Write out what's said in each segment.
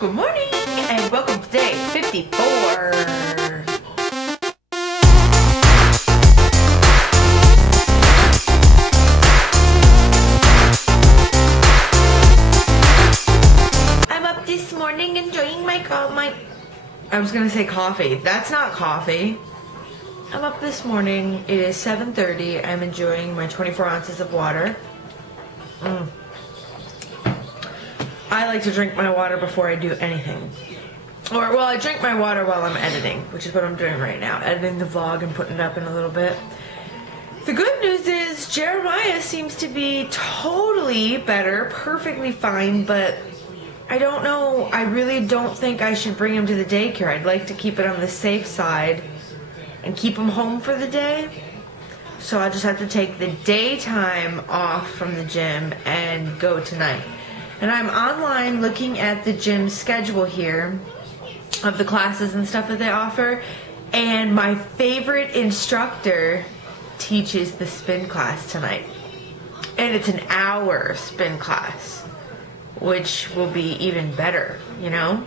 Good morning and welcome to day 54. I'm up this morning enjoying my I was gonna say coffee. That's not coffee. I'm up this morning. It is 7:30. I'm enjoying my 24 ounces of water. I like to drink my water before I do anything. Well, I drink my water while I'm editing, which is what I'm doing right now. Editing the vlog and putting it up in a little bit. The good news is Jeremiah seems to be totally better, perfectly fine, but I don't know. I really don't think I should bring him to the daycare. I'd like to keep it on the safe side and keep him home for the day. So I just have to take the daytime off from the gym and go tonight. And I'm online looking at the gym schedule here of the classes and stuff that they offer. And my favorite instructor teaches the spin class tonight. And it's an hour spin class, which will be even better, you know?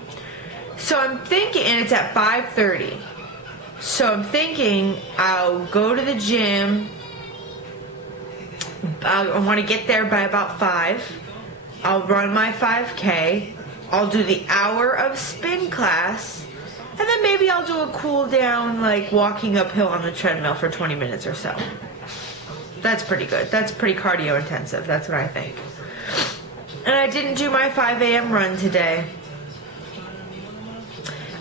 So I'm thinking, and it's at 5:30. So I'm thinking I'll go to the gym. I want to get there by about 5. I'll run my 5K, I'll do the hour of spin class, and then maybe I'll do a cool down, like walking uphill on the treadmill for 20 minutes or so. That's pretty good. That's pretty cardio intensive. That's what I think. And I didn't do my 5 a.m. run today.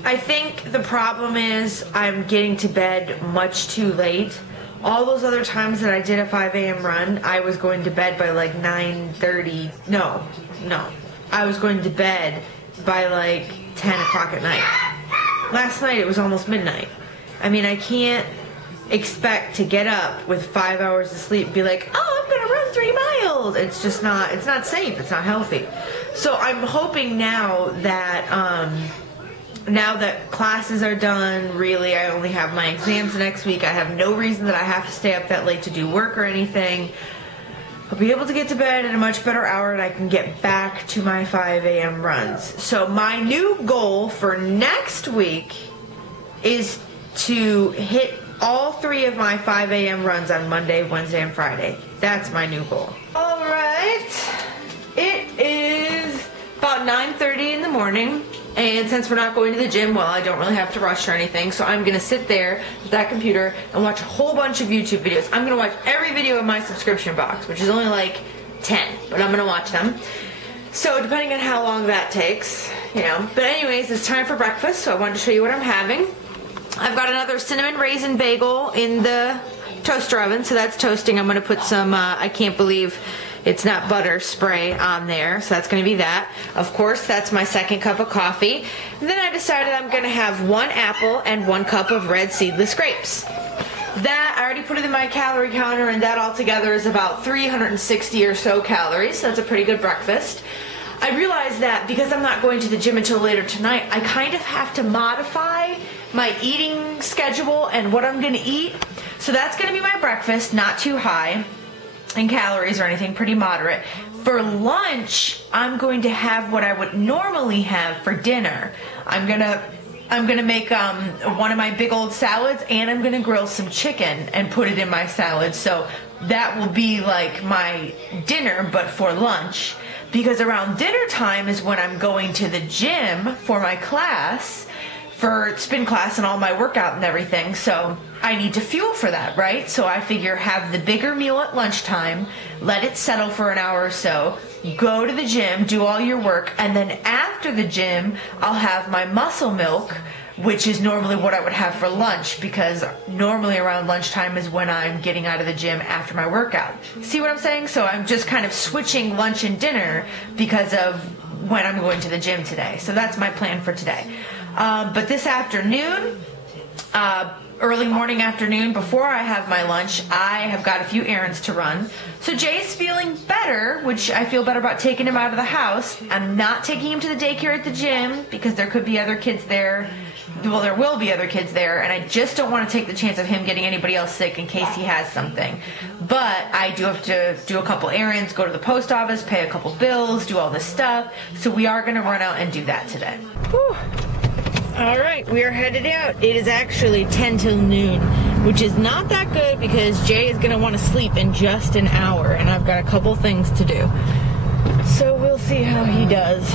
I think the problem is I'm getting to bed much too late. All those other times that I did a 5 a.m. run, I was going to bed by like 9:30. No. I was going to bed by like 10 o'clock at night. Last night it was almost midnight. I mean, I can't expect to get up with 5 hours of sleep and be like, oh, I'm going to run 3 miles. It's just not, it's not safe. It's not healthy. So I'm hoping now that classes are done, really, I only have my exams next week. I have no reason that I have to stay up that late to do work or anything. I'll be able to get to bed at a much better hour and I can get back to my 5 a.m. runs. So my new goal for next week is to hit all 3 of my 5 a.m. runs on Monday, Wednesday, and Friday. That's my new goal. All right. It is about 9:30 in the morning. And since we're not going to the gym, well, I don't really have to rush or anything, so I'm going to sit there with that computer and watch a whole bunch of YouTube videos. I'm going to watch every video in my subscription box, which is only like 10, but I'm going to watch them. So depending on how long that takes, you know. But anyways, it's time for breakfast, so I wanted to show you what I'm having. I've got another cinnamon raisin bagel in the toaster oven, so that's toasting. I'm going to put some, I can't believe it's not butter spray on there, so that's going to be that. Of course, that's my second cup of coffee. And then I decided I'm going to have 1 apple and 1 cup of red seedless grapes. That, I already put it in my calorie counter, and that altogether is about 360 or so calories, so that's a pretty good breakfast. I realized that because I'm not going to the gym until later tonight, I kind of have to modify my eating schedule and what I'm going to eat. So that's going to be my breakfast, not too high in calories or anything, pretty moderate. For lunch, I'm going to have what I would normally have for dinner. I'm gonna make one of my big old salads, and I'm gonna grill some chicken and put it in my salad. So that will be like my dinner, but for lunch. Because around dinner time is when I'm going to the gym for my class, for spin class and all my workout and everything. So I need to fuel for that, right? So I figure have the bigger meal at lunchtime, let it settle for an hour or so, go to the gym, do all your work, and then after the gym, I'll have my muscle milk, which is normally what I would have for lunch, because normally around lunchtime is when I'm getting out of the gym after my workout. See what I'm saying? So I'm just kind of switching lunch and dinner because of when I'm going to the gym today. So that's my plan for today. But this afternoon, early morning, afternoon, before I have my lunch, I have got a few errands to run. So Jay's feeling better, which I feel better about taking him out of the house. I'm not taking him to the daycare at the gym because there could be other kids there. Well, there will be other kids there, and I just don't want to take the chance of him getting anybody else sick in case he has something. But I do have to do a couple errands, go to the post office, pay a couple bills, do all this stuff. So we are going to run out and do that today. Whew. All right, we are headed out. It is actually 10 till noon, which is not that good because Jay is going to want to sleep in just an hour, and I've got a couple things to do. So we'll see how he does.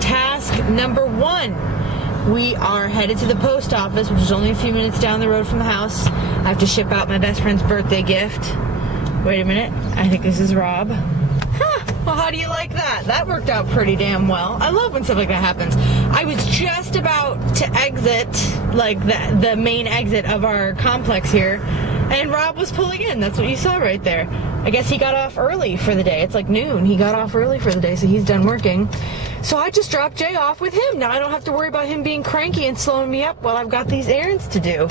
Task number 1. We are headed to the post office, which is only a few minutes down the road from the house. I have to ship out my best friend's birthday gift. Wait a minute. I think this is Rob. Well, how do you like that? That worked out pretty damn well. I love when stuff like that happens. I was just about to exit, like the main exit of our complex here, and Rob was pulling in. That's what you saw right there. I guess he got off early for the day. It's like noon. He got off early for the day, so he's done working. So I just dropped Jay off with him. Now I don't have to worry about him being cranky and slowing me up while I've got these errands to do.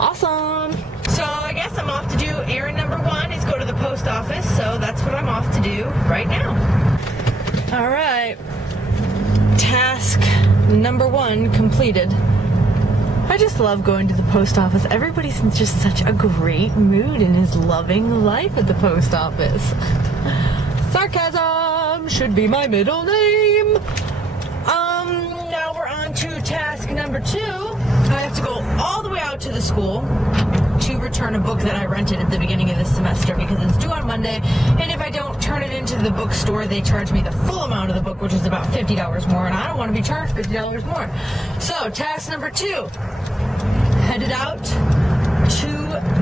Awesome. So I guess I'm off to do errand number 1 is go to the post office. So that's what I'm off to do right now. All right. Task number 1 completed. I just love going to the post office. Everybody's in just such a great mood and is loving life at the post office. Sarcasm should be my middle name. Now we're on to task number 2. I have to go all the way out to the school to return a book that I rented at the beginning of this semester because it's due on Monday, and if I don't turn it into the bookstore, they charge me the full amount of the book, which is about $50 more, and I don't want to be charged $50 more. So, task number 2. Headed out to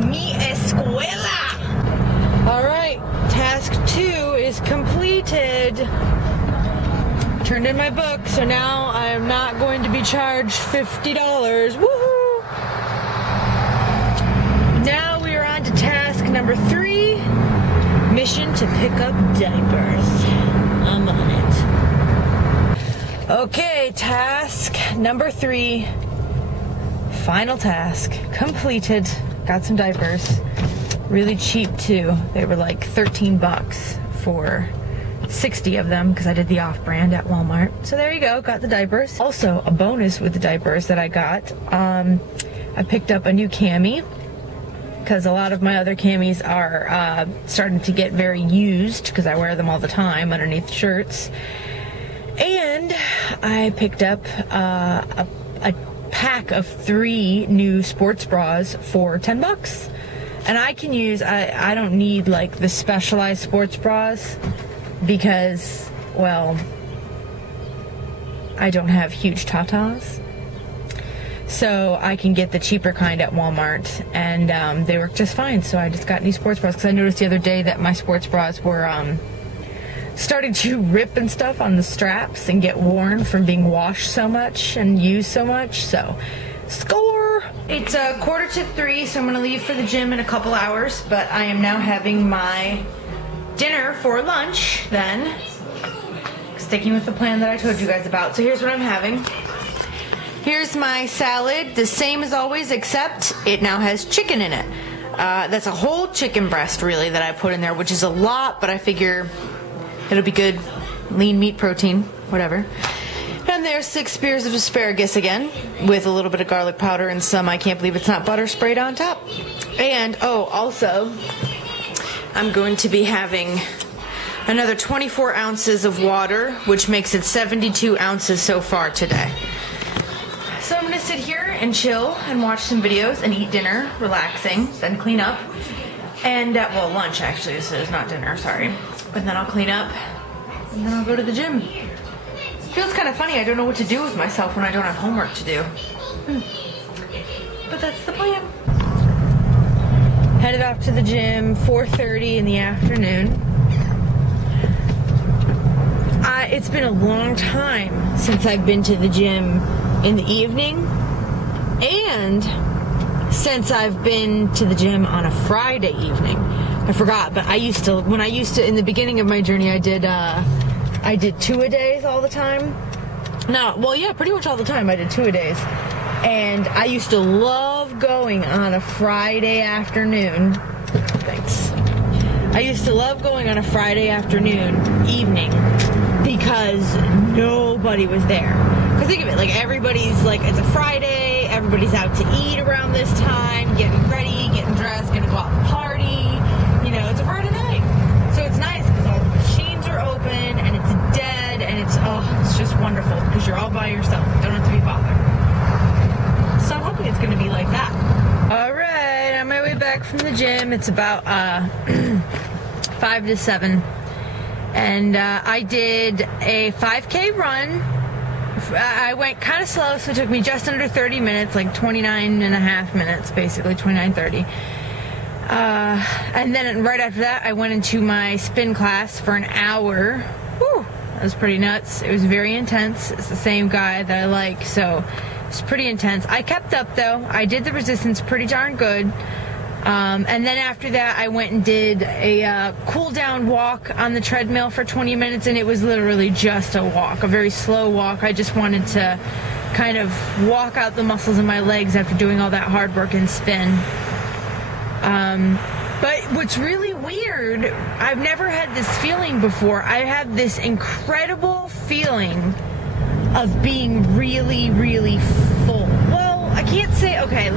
mi escuela. Alright, task 2 is completed. Turned in my book, so now I'm not going to be charged $50. Woohoo! Now we are on to task number 3. Mission to pick up diapers. I'm on it. Okay, task number 3. Final task. Completed. Got some diapers. Really cheap too. They were like $13 for 60 of them because I did the off-brand at Walmart. So there you go, got the diapers. Also, a bonus with the diapers that I got, I picked up a new cami because a lot of my other camis are starting to get very used because I wear them all the time underneath shirts. And I picked up a pack of 3 new sports bras for $10. And I can use, I don't need like the specialized sports bras because, well, I don't have huge tatas. So I can get the cheaper kind at Walmart, and they work just fine. So I just got new sports bras because I noticed the other day that my sports bras were starting to rip and stuff on the straps and get worn from being washed so much and used so much. So, score! It's 2:45, so I'm going to leave for the gym in a couple hours, but I am now having my dinner for lunch then, sticking with the plan that I told you guys about. So here's what I'm having. Here's my salad, the same as always, except it now has chicken in it. That's a whole chicken breast, really, that I put in there, which is a lot, but I figure it'll be good. Lean meat protein, whatever. And there's 6 spears of asparagus again, with a little bit of garlic powder and some, I can't believe it's not butter, sprayed on top. And, oh, also, I'm going to be having another 24 ounces of water, which makes it 72 ounces so far today. So I'm going to sit here and chill and watch some videos and eat dinner, relaxing, then clean up. And, well, lunch actually, this is not dinner, sorry. But then I'll clean up, and then I'll go to the gym. It feels kind of funny, I don't know what to do with myself when I don't have homework to do. But that's the plan. Headed off to the gym, 4:30 in the afternoon. It's been a long time since I've been to the gym in the evening, and since I've been to the gym on a Friday evening. I forgot, but when I used to, in the beginning of my journey, I did 2-a-days all the time. No, well, yeah, pretty much all the time I did 2-a-days. And I used to love going on a Friday afternoon. Thanks. I used to love going on a Friday afternoon, evening, because nobody was there. Because think of it, like everybody's like, it's a Friday, everybody's out to eat around this time, getting ready, getting dressed, gonna go out and party. You know, it's a Friday night. So it's nice because all the machines are open and it's dead and it's just wonderful because you're all by yourself. Don't have to be bothered. So I'm hoping it's gonna be like that. All right, on my way back from the gym, it's about 5 to 7. And I did a 5K run. I went kind of slow, so it took me just under 30 minutes, like 29 and a half minutes, basically, 29:30. And then right after that, I went into my spin class for an hour. Whew, that was pretty nuts. It was very intense. It's the same guy that I like, so it's pretty intense. I kept up, though. I did the resistance pretty darn good. And then after that, I went and did a cool-down walk on the treadmill for 20 minutes, and it was literally just a walk, a very slow walk. I just wanted to kind of walk out the muscles in my legs after doing all that hard work and spin. But what's really weird, I've never had this feeling before. I have this incredible feeling of being really, really full. Well, I can't say, okay,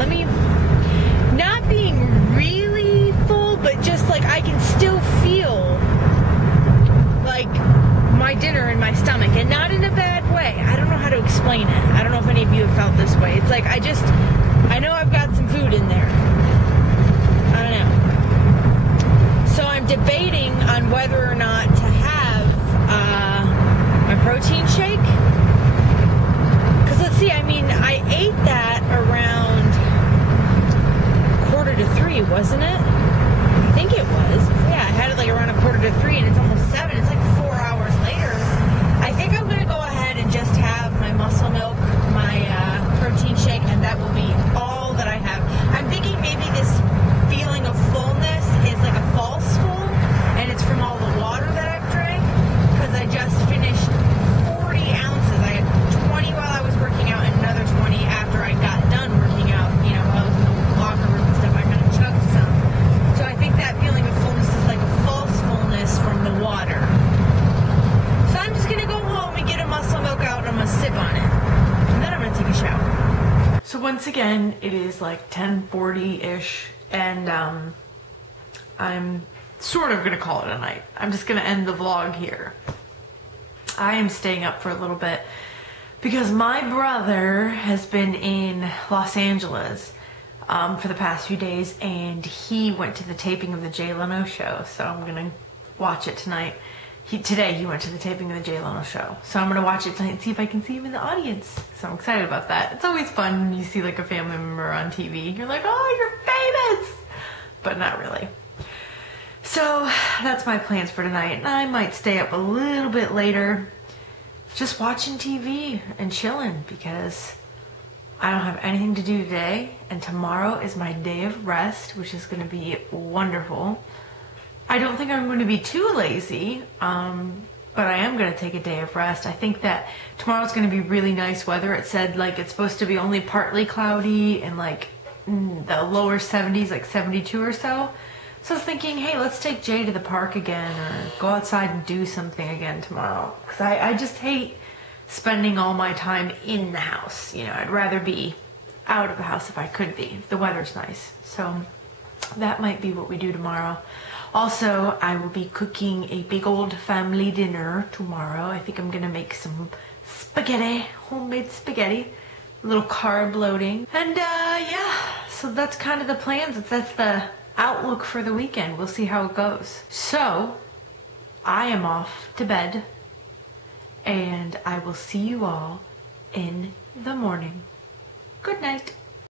not being really full, but just like I can still feel like my dinner in my stomach, and not in a bad way. I don't know how to explain it. I don't know if any of you have felt this way. It's like I know I've got some food in there. I don't know. So I'm debating on whether or not to have my protein shake. Because let's see, I mean, I ate that around 2:45, wasn't it? I think it was. Yeah, I had it like around 2:45, and it's almost 7. It's like 4 hours later. I think I'm going to go ahead and just have my muscle milk, my protein shake, and that will be all that I have. I'm thinking maybe this feeling of fullness is like a false full, and it's from all the water that I've drank, because I just finished 40 ounces. I had 20 while I was working out and another 20 after I got done working out, you know, while I was in the locker room and stuff. I kind of chugged some. So I think that feeling of fullness is like a false fullness from the water. So I'm just going to go home and get a muscle milk out, and I'm going to sip on it. And then I'm going to take a shower. So once again, it is like 10:40-ish, and I'm sort of going to call it a night. I'm just going to end the vlog here. I am staying up for a little bit because my brother has been in Los Angeles for the past few days, and he went to the taping of the Jay Leno show, so I'm gonna watch it tonight. Today he went to the taping of the Jay Leno show, so I'm gonna watch it tonight and see if I can see him in the audience. So I'm excited about that. It's always fun when you see like a family member on TV. You're like, oh, you're famous, but not really. So that's my plans for tonight, and I might stay up a little bit later just watching TV and chilling because I don't have anything to do today, and tomorrow is my day of rest, which is going to be wonderful. I don't think I'm going to be too lazy, but I am going to take a day of rest. I think that tomorrow's going to be really nice weather. It said like it's supposed to be only partly cloudy and like the lower 70s, like 72 or so. So I was thinking, hey, let's take Jay to the park again or go outside and do something again tomorrow. Because I just hate spending all my time in the house. You know, I'd rather be out of the house if I could be, if the weather's nice. So that might be what we do tomorrow. Also, I will be cooking a big old family dinner tomorrow. I think I'm gonna make some spaghetti, homemade spaghetti, a little carb loading. And yeah, so that's kind of the plans. That's the outlook for the weekend. We'll see how it goes. So I am off to bed, and I will see you all in the morning. Good night.